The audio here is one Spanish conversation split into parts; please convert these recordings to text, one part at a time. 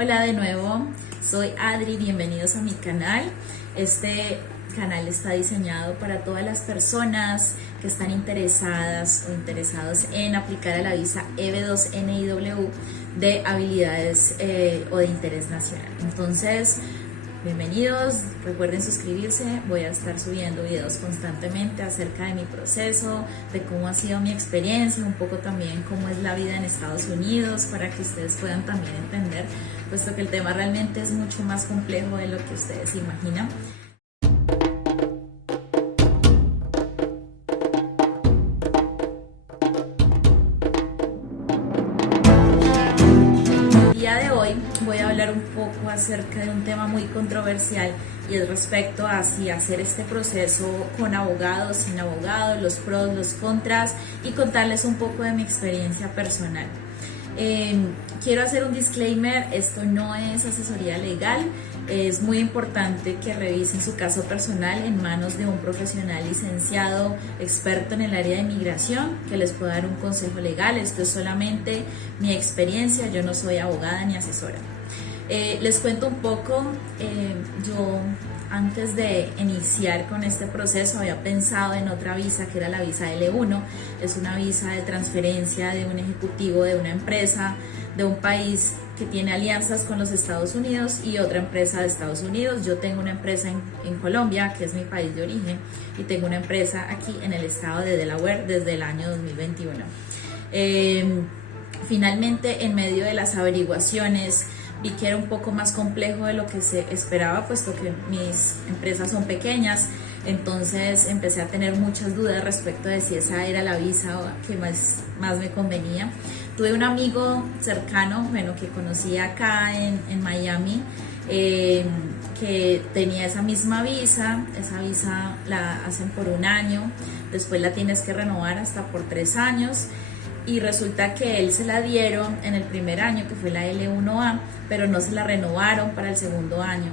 Hola de nuevo, soy Adri, bienvenidos a mi canal. Este canal está diseñado para todas las personas que están interesadas o interesados en aplicar a la visa EB2NIW de habilidades o de interés nacional. Entonces, bienvenidos, recuerden suscribirse, voy a estar subiendo videos constantemente acerca de mi proceso, de cómo ha sido mi experiencia, un poco también cómo es la vida en Estados Unidos, para que ustedes puedan también entender, puesto que el tema realmente es mucho más complejo de lo que ustedes imaginan. Voy a hablar un poco acerca de un tema muy controversial y es respecto a si hacer este proceso con abogados, sin abogados, los pros, los contras y contarles un poco de mi experiencia personal. Quiero hacer un disclaimer, esto no es asesoría legal, es muy importante que revisen su caso personal en manos de un profesional licenciado, experto en el área de inmigración, que les pueda dar un consejo legal. Esto es solamente mi experiencia, yo no soy abogada ni asesora. Les cuento un poco, yo antes de iniciar con este proceso había pensado en otra visa que era la visa L1, es una visa de transferencia de un ejecutivo de una empresa de un país que tiene alianzas con los Estados Unidos y otra empresa de Estados Unidos. Yo tengo una empresa en Colombia, que es mi país de origen, y tengo una empresa aquí en el estado de Delaware desde el año 2021. Finalmente, en medio de las averiguaciones, vi que era un poco más complejo de lo que se esperaba, puesto que mis empresas son pequeñas. Entonces empecé a tener muchas dudas respecto de si esa era la visa que más me convenía. Tuve un amigo cercano, bueno, que conocí acá en Miami, que tenía esa misma visa. Esa visa la hacen por un año, después la tienes que renovar hasta por 3 años. Y resulta que él se la dieron en el primer año, que fue la L1A, pero no se la renovaron para el segundo año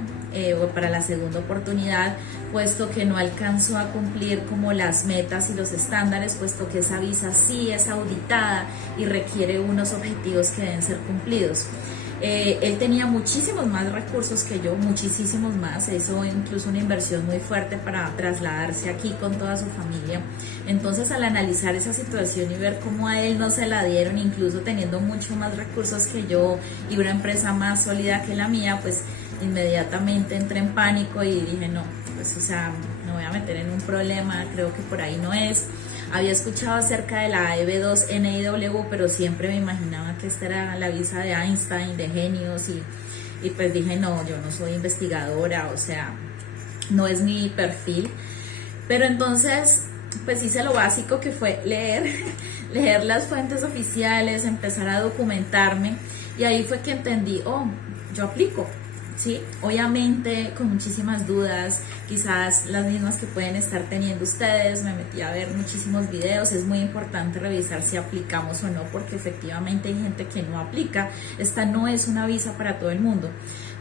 o para la segunda oportunidad, puesto que no alcanzó a cumplir como las metas y los estándares, puesto que esa visa sí es auditada y requiere unos objetivos que deben ser cumplidos. Él tenía muchísimos más recursos que yo, muchísimos más, hizo incluso una inversión muy fuerte para trasladarse aquí con toda su familia. Entonces, al analizar esa situación y ver cómo a él no se la dieron, incluso teniendo mucho más recursos que yo y una empresa más sólida que la mía, pues inmediatamente entré en pánico y dije no, pues o sea, me voy a meter en un problema, creo que por ahí no es. Había escuchado acerca de la EB2NIW, pero siempre me imaginaba que esta era la visa de Einstein, de genios, y pues dije, no, yo no soy investigadora, o sea, no es mi perfil. Pero entonces, pues hice lo básico, que fue leer las fuentes oficiales, empezar a documentarme, y ahí fue que entendí, oh, yo aplico. Sí, obviamente con muchísimas dudas, quizás las mismas que pueden estar teniendo ustedes. Me metí a ver muchísimos videos. Es muy importante revisar si aplicamos o no, porque efectivamente hay gente que no aplica. Esta no es una visa para todo el mundo.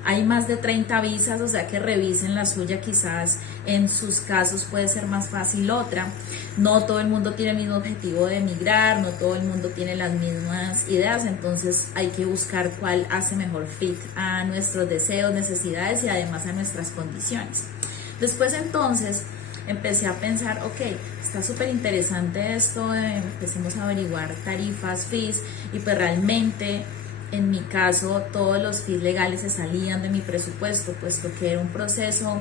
Hay más de 30 visas, o sea que revisen la suya, quizás en sus casos puede ser más fácil otra. No todo el mundo tiene el mismo objetivo de emigrar, no todo el mundo tiene las mismas ideas, entonces hay que buscar cuál hace mejor fit a nuestros deseos, necesidades y además a nuestras condiciones. Después entonces empecé a pensar, ok, está súper interesante esto, empecemos a averiguar tarifas, fees, y pues realmente en mi caso todos los fees legales se salían de mi presupuesto, puesto que era un proceso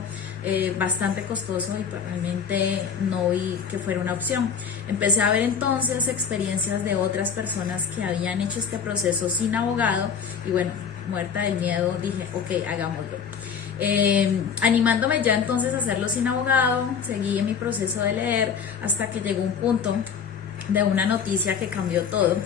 bastante costoso y pues realmente no vi que fuera una opción. Empecé a ver entonces experiencias de otras personas que habían hecho este proceso sin abogado y bueno, muerta del miedo dije, ok, hagámoslo. Animándome ya entonces a hacerlo sin abogado, seguí en mi proceso de leer hasta que llegó un punto de una noticia que cambió todo.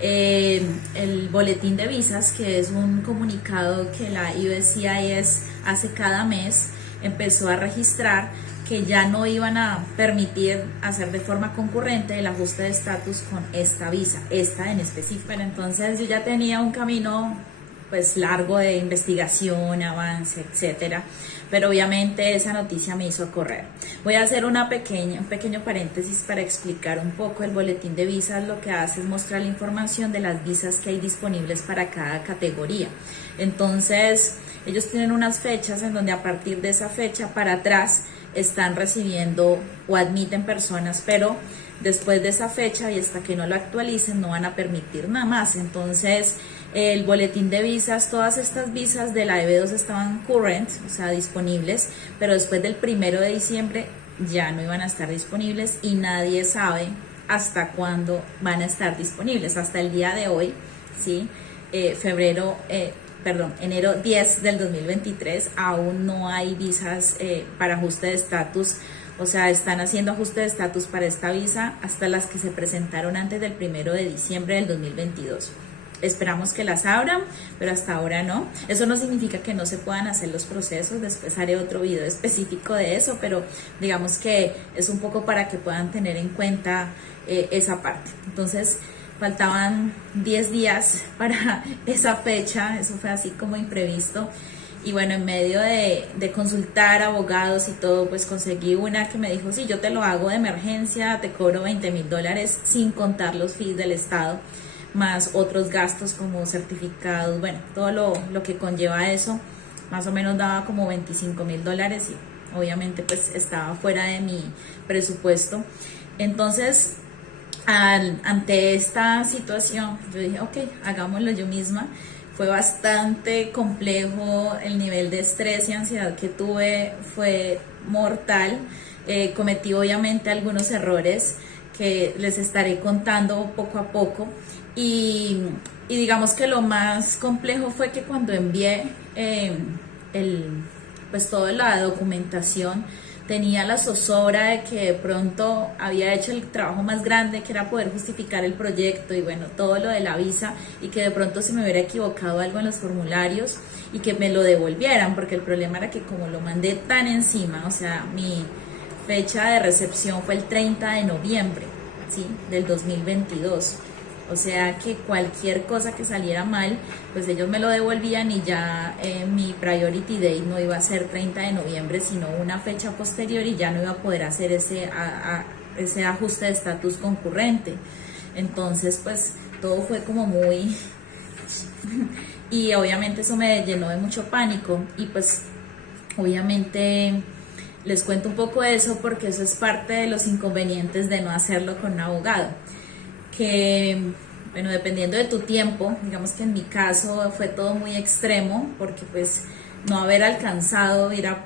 El boletín de visas, que es un comunicado que la USCIS hace cada mes, empezó a registrar que ya no iban a permitir hacer de forma concurrente el ajuste de estatus con esta visa, esta en específico. Entonces yo ya tenía un camino pues largo de investigación, avance, etcétera. Pero obviamente esa noticia me hizo correr. Voy a hacer un pequeño paréntesis para explicar un poco. El boletín de visas lo que hace es mostrar la información de las visas que hay disponibles para cada categoría. Entonces, ellos tienen unas fechas en donde a partir de esa fecha para atrás están recibiendo o admiten personas, pero después de esa fecha y hasta que no lo actualicen no van a permitir nada más. Entonces, el boletín de visas, todas estas visas de la EB2 estaban current, o sea, disponibles, pero después del 1 de diciembre ya no iban a estar disponibles y nadie sabe hasta cuándo van a estar disponibles. Hasta el día de hoy, ¿sí? Enero 10 del 2023, aún no hay visas para ajuste de estatus. O sea, están haciendo ajuste de estatus para esta visa hasta las que se presentaron antes del 1 de diciembre del 2022. Esperamos que las abran, pero hasta ahora no. Eso no significa que no se puedan hacer los procesos. Después haré otro video específico de eso, pero digamos que es un poco para que puedan tener en cuenta esa parte. Entonces, faltaban 10 días para esa fecha. Eso fue así como imprevisto. Y bueno, en medio de consultar abogados y todo, pues conseguí una que me dijo, sí, yo te lo hago de emergencia, te cobro $20,000 sin contar los fees del Estado, más otros gastos como certificados, bueno, todo lo que conlleva eso, más o menos daba como $25,000 y obviamente pues estaba fuera de mi presupuesto. Entonces, ante esta situación, yo dije, ok, hagámoslo yo misma. Fue bastante complejo, el nivel de estrés y ansiedad que tuve fue mortal. Cometí obviamente algunos errores que les estaré contando poco a poco. Y digamos que lo más complejo fue que cuando envié pues toda la documentación, tenía la zozobra de que de pronto había hecho el trabajo más grande, que era poder justificar el proyecto y bueno, todo lo de la visa, y que de pronto se me hubiera equivocado algo en los formularios y que me lo devolvieran, porque el problema era que como lo mandé tan encima, o sea, mi fecha de recepción fue el 30 de noviembre, ¿sí? Del 2022. O sea que cualquier cosa que saliera mal, pues ellos me lo devolvían y ya mi priority date no iba a ser 30 de noviembre, sino una fecha posterior y ya no iba a poder hacer ese ajuste de estatus concurrente. Entonces, pues todo fue como muy... y obviamente eso me llenó de mucho pánico y pues obviamente les cuento un poco de eso porque eso es parte de los inconvenientes de no hacerlo con un abogado. Que, bueno, dependiendo de tu tiempo, digamos que en mi caso fue todo muy extremo, porque pues no haber alcanzado hubiera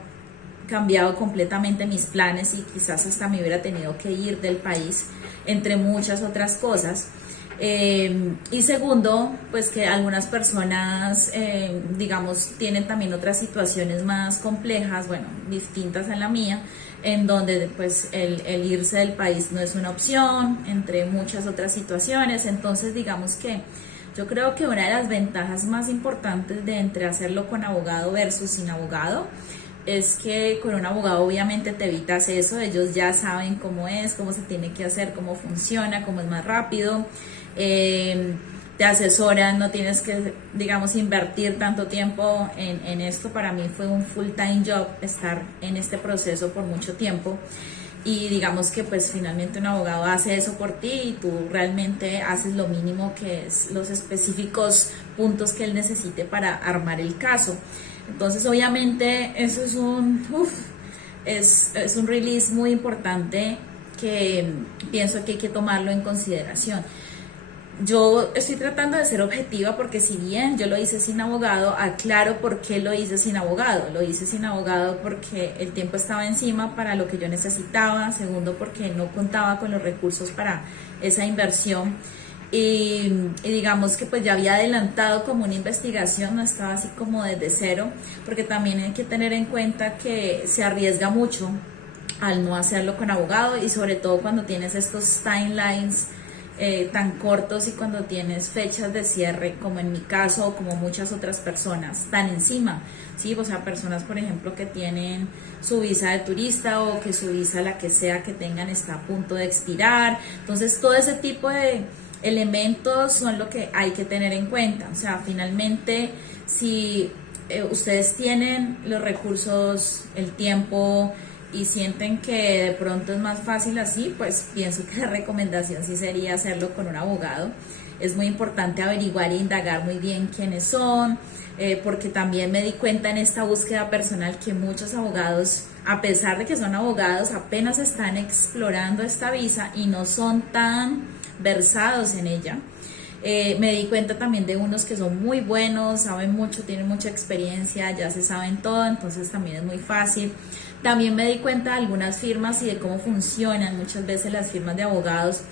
cambiado completamente mis planes y quizás hasta me hubiera tenido que ir del país, entre muchas otras cosas. Y segundo, pues que algunas personas, digamos, tienen también otras situaciones más complejas, bueno, distintas a la mía, en donde pues el irse del país no es una opción, entre muchas otras situaciones. Entonces digamos que yo creo que una de las ventajas más importantes de entre hacerlo con abogado versus sin abogado es que con un abogado obviamente te evitas eso, ellos ya saben cómo es, cómo se tiene que hacer, cómo funciona, cómo es más rápido, te asesoran, no tienes que, digamos, invertir tanto tiempo en esto. Para mí fue un full time job estar en este proceso por mucho tiempo y digamos que pues finalmente un abogado hace eso por ti y tú realmente haces lo mínimo, que es los específicos puntos que él necesite para armar el caso. Entonces obviamente eso es es un release muy importante que pienso que hay que tomarlo en consideración. Yo estoy tratando de ser objetiva porque si bien yo lo hice sin abogado, aclaro por qué lo hice sin abogado. Lo hice sin abogado porque el tiempo estaba encima para lo que yo necesitaba. Segundo, porque no contaba con los recursos para esa inversión. Y digamos que pues ya había adelantado como una investigación, no estaba así como desde cero, porque también hay que tener en cuenta que se arriesga mucho al no hacerlo con abogado y sobre todo cuando tienes estos timelines tan cortos y cuando tienes fechas de cierre, como en mi caso o como muchas otras personas, tan encima, ¿sí? O sea, personas, por ejemplo, que tienen su visa de turista o que su visa, la que sea que tengan, está a punto de expirar. Entonces, todo ese tipo de elementos son lo que hay que tener en cuenta. O sea, finalmente, si ustedes tienen los recursos, el tiempo y sienten que de pronto es más fácil así, pues pienso que la recomendación sí sería hacerlo con un abogado. Es muy importante averiguar e indagar muy bien quiénes son, porque también me di cuenta en esta búsqueda personal que muchos abogados, a pesar de que son abogados, apenas están explorando esta visa y no son tan versados en ella. Me di cuenta también de unos que son muy buenos, saben mucho, tienen mucha experiencia, ya se saben todo, entonces también es muy fácil. También me di cuenta de algunas firmas y de cómo funcionan muchas veces las firmas de abogados,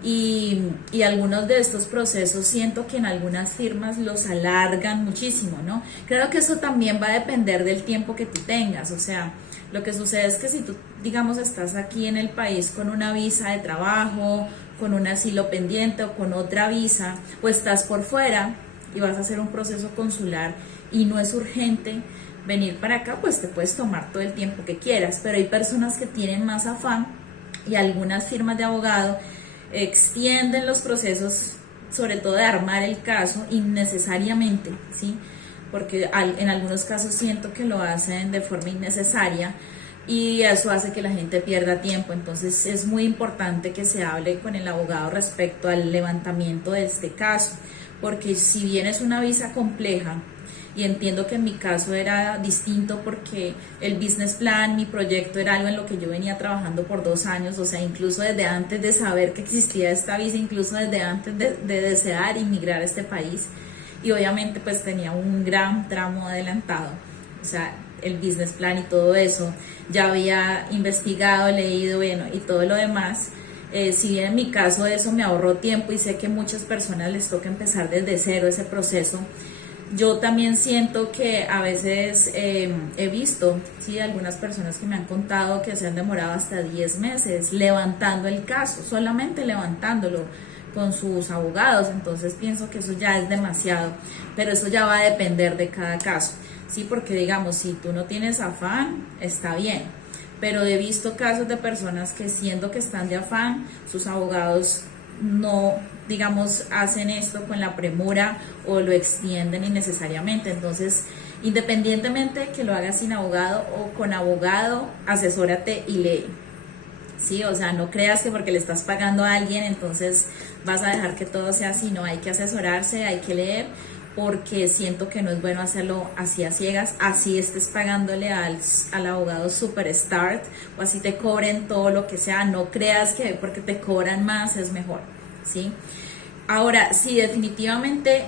y algunos de estos procesos siento que en algunas firmas los alargan muchísimo, ¿no? Creo que eso también va a depender del tiempo que tú tengas. O sea, lo que sucede es que si tú, digamos, estás aquí en el país con una visa de trabajo, con un asilo pendiente o con otra visa, o estás por fuera y vas a hacer un proceso consular y no es urgente venir para acá, pues te puedes tomar todo el tiempo que quieras. Pero hay personas que tienen más afán y algunas firmas de abogado extienden los procesos, sobre todo de armar el caso innecesariamente, ¿sí? Porque en algunos casos siento que lo hacen de forma innecesaria y eso hace que la gente pierda tiempo. Entonces es muy importante que se hable con el abogado respecto al levantamiento de este caso, porque si bien es una visa compleja, y entiendo que en mi caso era distinto porque el business plan, mi proyecto era algo en lo que yo venía trabajando por 2 años, o sea, incluso desde antes de saber que existía esta visa, incluso desde antes de desear inmigrar a este país, y obviamente pues tenía un gran tramo adelantado, o sea, el business plan y todo eso, ya había investigado, leído, bueno, y todo lo demás. Si bien en mi caso eso me ahorró tiempo y sé que muchas personas les toca empezar desde cero ese proceso, yo también siento que a veces he visto, ¿sí?, algunas personas que me han contado que se han demorado hasta 10 meses levantando el caso, solamente levantándolo con sus abogados. Entonces pienso que eso ya es demasiado, pero eso ya va a depender de cada caso, ¿sí? Porque digamos, si tú no tienes afán, está bien, pero he visto casos de personas que siendo que están de afán, sus abogados no, digamos, hacen esto con la premura o lo extienden innecesariamente. Entonces, independientemente de que lo hagas sin abogado o con abogado, asesórate y lee, ¿sí? O sea, no creas que porque le estás pagando a alguien entonces vas a dejar que todo sea así. No, hay que asesorarse, hay que leer, porque siento que no es bueno hacerlo así a ciegas, así estés pagándole al abogado superstar o así te cobren todo lo que sea. No creas que porque te cobran más es mejor, ¿sí? Ahora, si definitivamente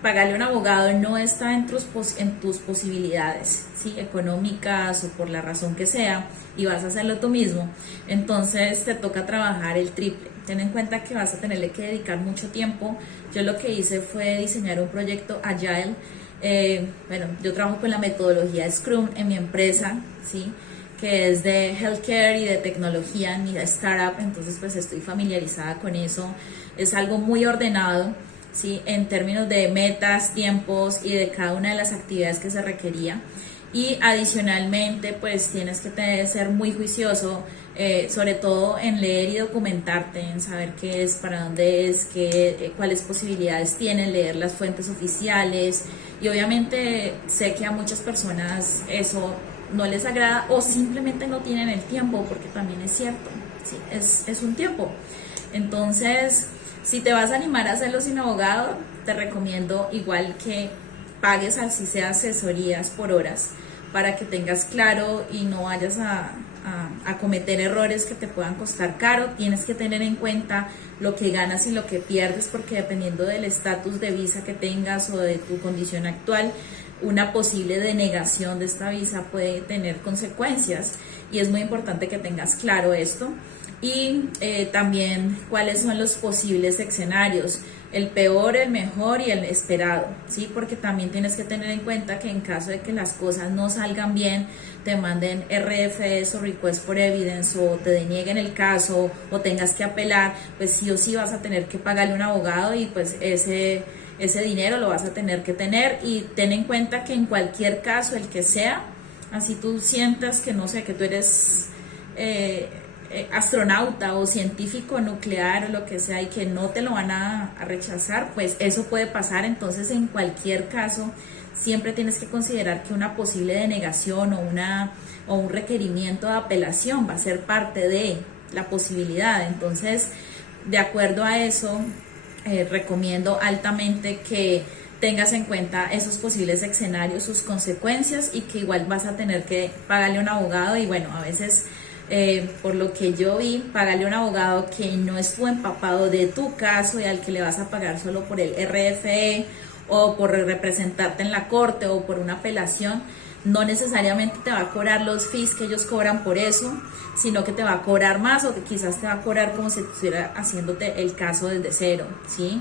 pagarle a un abogado no está en tus posibilidades, ¿sí?, económicas o por la razón que sea, y vas a hacerlo tú mismo, entonces te toca trabajar el triple. Ten en cuenta que vas a tenerle que dedicar mucho tiempo. Yo lo que hice fue diseñar un proyecto Agile. Bueno, yo trabajo con la metodología Scrum en mi empresa, ¿sí?, que es de healthcare y de tecnología en mi startup, entonces pues estoy familiarizada con eso. Es algo muy ordenado, ¿sí?, en términos de metas, tiempos y de cada una de las actividades que se requería. Y adicionalmente pues tienes que ser muy juicioso, sobre todo en leer y documentarte, en saber qué es, para dónde es, cuáles posibilidades tienen, leer las fuentes oficiales. Y obviamente sé que a muchas personas eso no les agrada o simplemente no tienen el tiempo, porque también es cierto, ¿sí?, es un tiempo. Entonces, si te vas a animar a hacerlo sin abogado, te recomiendo igual que pagues así sea asesorías por horas, para que tengas claro y no vayas a cometer errores que te puedan costar caro. Tienes que tener en cuenta lo que ganas y lo que pierdes, porque dependiendo del estatus de visa que tengas o de tu condición actual, una posible denegación de esta visa puede tener consecuencias, y es muy importante que tengas claro esto. Y también cuáles son los posibles escenarios, el peor, el mejor y el esperado, ¿sí? Porque también tienes que tener en cuenta que en caso de que las cosas no salgan bien, te manden RFS o Request for Evidence, o te denieguen el caso o tengas que apelar, pues sí o sí vas a tener que pagarle a un abogado, y pues ese dinero lo vas a tener que tener. Y ten en cuenta que en cualquier caso, el que sea, así tú sientas que no sé, que tú eres astronauta o científico nuclear o lo que sea y que no te lo van a rechazar, pues eso puede pasar. Entonces en cualquier caso siempre tienes que considerar que una posible denegación o un requerimiento de apelación va a ser parte de la posibilidad. Entonces, de acuerdo a eso, recomiendo altamente que tengas en cuenta esos posibles escenarios, sus consecuencias, y que igual vas a tener que pagarle a un abogado. Y bueno, a veces por lo que yo vi, pagarle a un abogado que no estuvo empapado de tu caso y al que le vas a pagar solo por el RFE o por representarte en la corte o por una apelación, no necesariamente te va a cobrar los fees que ellos cobran por eso, sino que te va a cobrar más, o que quizás te va a cobrar como si estuviera haciéndote el caso desde cero, ¿sí?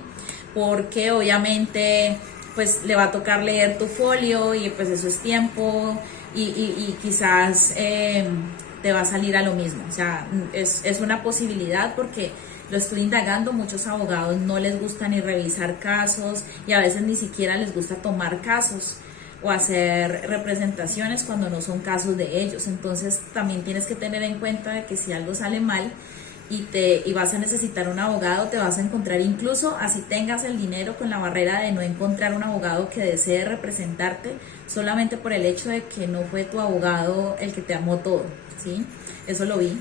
Porque obviamente pues le va a tocar leer tu folio y pues eso es tiempo y quizás te va a salir a lo mismo. O sea, es una posibilidad, porque lo estoy indagando. Muchos abogados no les gusta ni revisar casos y a veces ni siquiera les gusta tomar casos o hacer representaciones cuando no son casos de ellos. Entonces también tienes que tener en cuenta de que si algo sale mal y vas a necesitar un abogado, te vas a encontrar, incluso así tengas el dinero, con la barrera de no encontrar un abogado que desee representarte, solamente por el hecho de que no fue tu abogado el que te armó todo, ¿sí? Eso lo vi.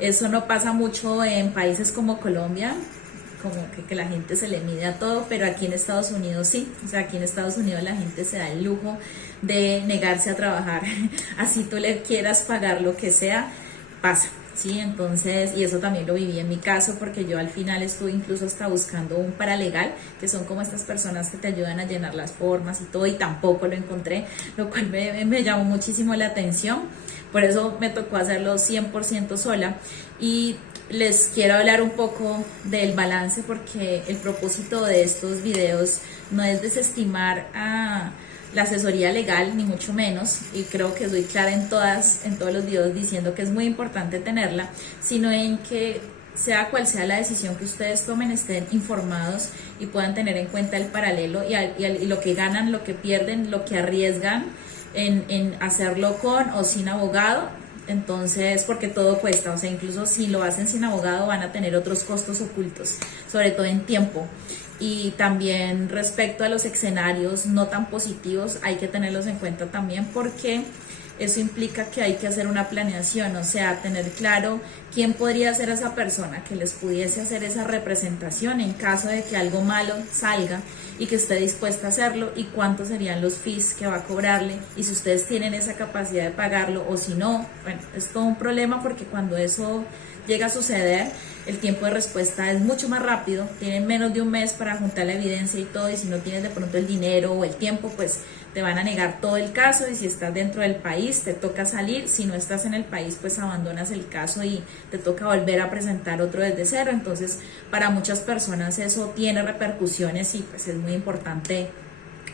Eso no pasa mucho en países como Colombia, como que la gente se le mide a todo, pero aquí en Estados Unidos sí. O sea, aquí en Estados Unidos la gente se da el lujo de negarse a trabajar. Así tú le quieras pagar lo que sea, pasa. Sí, entonces, y eso también lo viví en mi caso, porque yo al final estuve incluso hasta buscando un paralegal, que son como estas personas que te ayudan a llenar las formas y todo, y tampoco lo encontré, lo cual me llamó muchísimo la atención. Por eso me tocó hacerlo 100% sola. Y les quiero hablar un poco del balance, porque el propósito de estos videos no es desestimar a la asesoría legal, ni mucho menos, y creo que soy clara en todos los videos diciendo que es muy importante tenerla, sino en que sea cual sea la decisión que ustedes tomen, estén informados y puedan tener en cuenta el paralelo y lo que ganan, lo que pierden, lo que arriesgan en hacerlo con o sin abogado. Entonces, porque todo cuesta, o sea, incluso si lo hacen sin abogado van a tener otros costos ocultos, sobre todo en tiempo. Y también respecto a los escenarios no tan positivos, hay que tenerlos en cuenta también, porque eso implica que hay que hacer una planeación, o sea, tener claro quién podría ser esa persona que les pudiese hacer esa representación en caso de que algo malo salga, y que esté dispuesta a hacerlo, y cuántos serían los fees que va a cobrarle, y si ustedes tienen esa capacidad de pagarlo, o si no. Bueno, es todo un problema, porque cuando eso llega a suceder, el tiempo de respuesta es mucho más rápido, tienen menos de un mes para juntar la evidencia y todo, y si no tienes de pronto el dinero o el tiempo, pues te van a negar todo el caso, y si estás dentro del país te toca salir, si no estás en el país pues abandonas el caso y te toca volver a presentar otro desde cero. Entonces para muchas personas eso tiene repercusiones, y pues es muy importante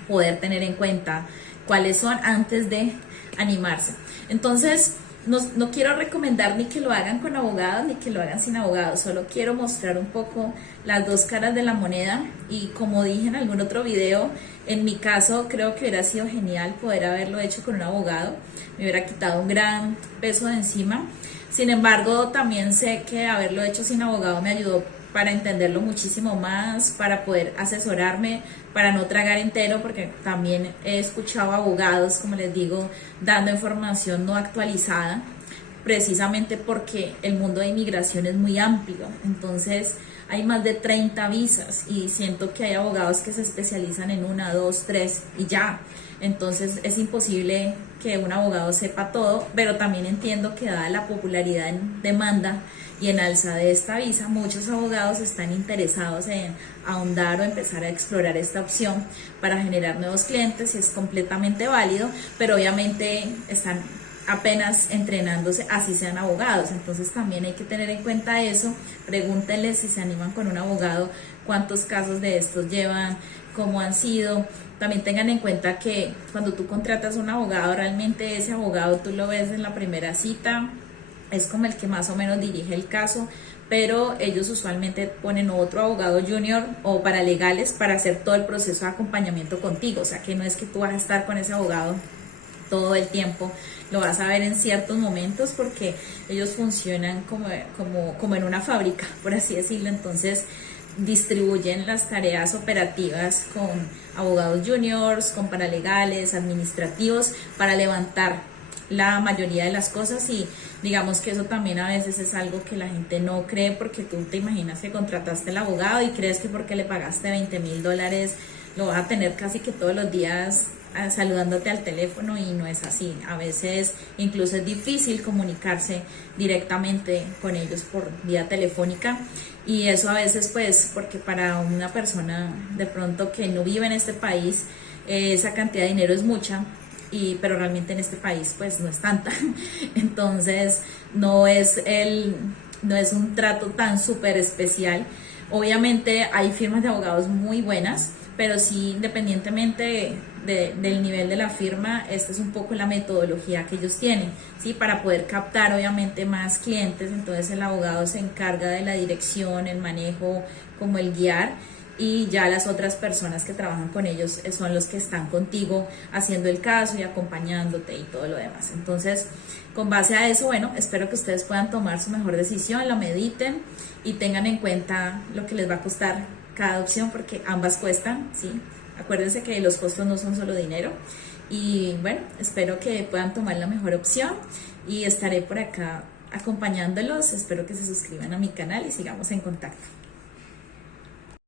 poder tener en cuenta cuáles son antes de animarse. Entonces no quiero recomendar ni que lo hagan con abogados ni que lo hagan sin abogados, solo quiero mostrar un poco las dos caras de la moneda. Y como dije en algún otro video, en mi caso creo que hubiera sido genial poder haberlo hecho con un abogado, me hubiera quitado un gran peso de encima. Sin embargo, también sé que haberlo hecho sin abogado me ayudó para entenderlo muchísimo más, para poder asesorarme, para no tragar entero, porque también he escuchado abogados, como les digo, dando información no actualizada, precisamente porque el mundo de inmigración es muy amplio. Entonces hay más de 30 visas y siento que hay abogados que se especializan en 1, 2, 3 y ya. Entonces es imposible que un abogado sepa todo, pero también entiendo que dada la popularidad en demanda y en alza de esta visa, muchos abogados están interesados en ahondar o empezar a explorar esta opción para generar nuevos clientes, y es completamente válido, pero obviamente están apenas entrenándose, así sean abogados. Entonces también hay que tener en cuenta eso. Pregúntenles si se animan con un abogado, cuántos casos de estos llevan, cómo han sido. También tengan en cuenta que cuando tú contratas un abogado, realmente ese abogado tú lo ves en la primera cita, es como el que más o menos dirige el caso, pero ellos usualmente ponen otro abogado junior o paralegales para hacer todo el proceso de acompañamiento contigo. O sea que no es que tú vas a estar con ese abogado todo el tiempo, lo vas a ver en ciertos momentos porque ellos funcionan como en una fábrica, por así decirlo. Entonces distribuyen las tareas operativas con abogados juniors, con paralegales, administrativos, para levantar la mayoría de las cosas. Y digamos que eso también a veces es algo que la gente no cree, porque tú te imaginas que contrataste al abogado y crees que porque le pagaste $20,000 lo vas a tener casi que todos los días saludándote al teléfono, y no es así. A veces incluso es difícil comunicarse directamente con ellos por vía telefónica, y eso a veces pues porque para una persona de pronto que no vive en este país esa cantidad de dinero es mucha, pero realmente en este país pues no es tanta. Entonces no es un trato tan súper especial. Obviamente hay firmas de abogados muy buenas, pero sí, independientemente del nivel de la firma, esta es un poco la metodología que ellos tienen, ¿sí? Para poder captar obviamente más clientes. Entonces el abogado se encarga de la dirección, el manejo, como el guiar, y ya las otras personas que trabajan con ellos son los que están contigo haciendo el caso y acompañándote y todo lo demás. Entonces, con base a eso, bueno, espero que ustedes puedan tomar su mejor decisión, la mediten y tengan en cuenta lo que les va a costar cada opción, porque ambas cuestan, ¿sí? Acuérdense que los costos no son solo dinero. Y bueno, espero que puedan tomar la mejor opción y estaré por acá acompañándolos. Espero que se suscriban a mi canal y sigamos en contacto.